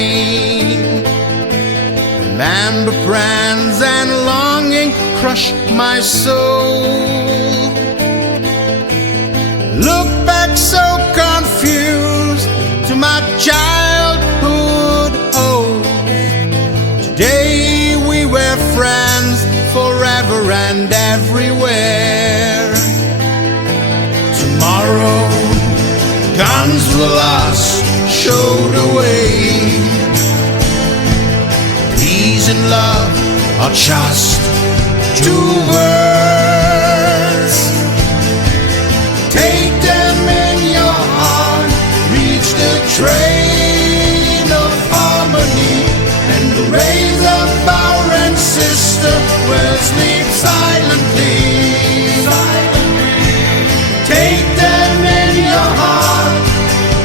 pain. Remember plans and longing crush my soul. Look back so confused to my childhood oath. Today we were friends forever and everywhere. Tomorrow guns will us showed away. Peace and love are just 2 words. Take them in your heart, reach the train of harmony, and the rays of our ancestor will sleep silently. Take them in your heart,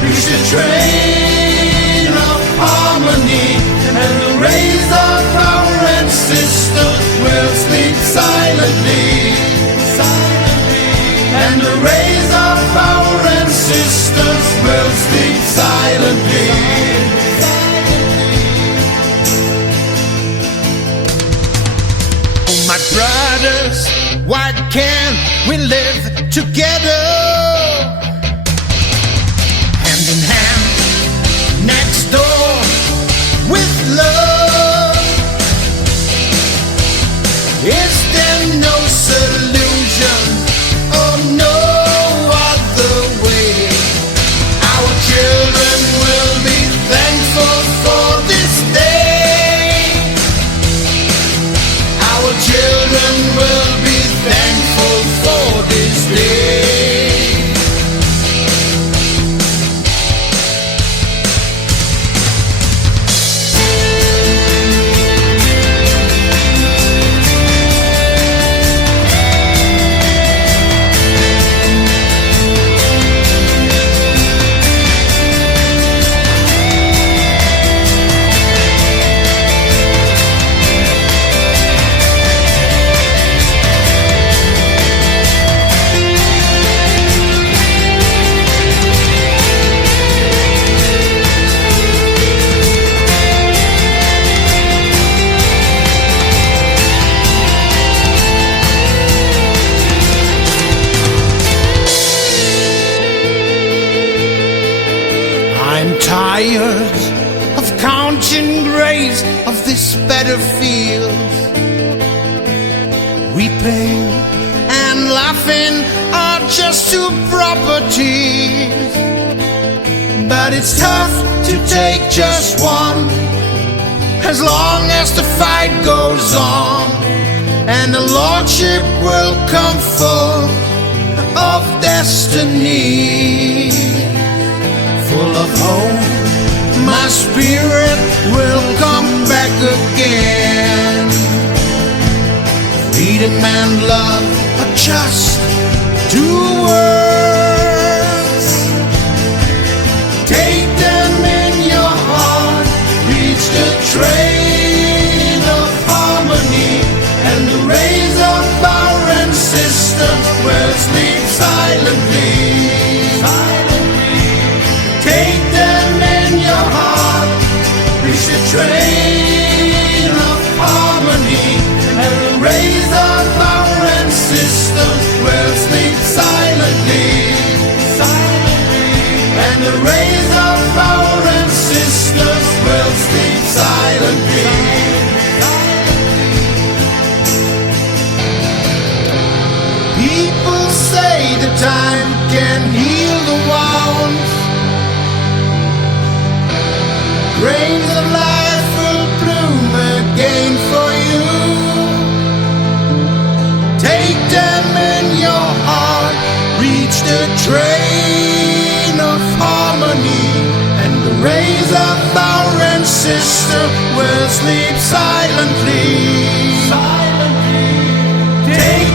reach the train of harmony, and the rays of our ancestors will sleep silently. And the rays of our ancestors will sleep silently. Oh, my brothers, why can't we live together? Hand in hand, next door, with love. Is there no solution? Oh, no other way. Our children will be thankful for this day. Our children will be thankful for this day. I'm tired of counting graves of this better field. Weeping and laughing are just 2 properties. But it's tough to take just one, as long as the fight goes on, and the Lordship will come full of destiny. Full of hope, my spirit will come back again. Freedom and love are just 2 words. Take them in your heart, reach the train of harmony, and the rays of our ancestors will sleep silently. Take them in your heart, reach the train of harmony, and the rays of our ancestors will sleep silently. And the rays of our ancestors will sleep silently. People say the time can heal the wounds. Rains of life will bloom again for you. Take them in your heart, reach the train of harmony, and the rays of our ancestor will sleep silently. Take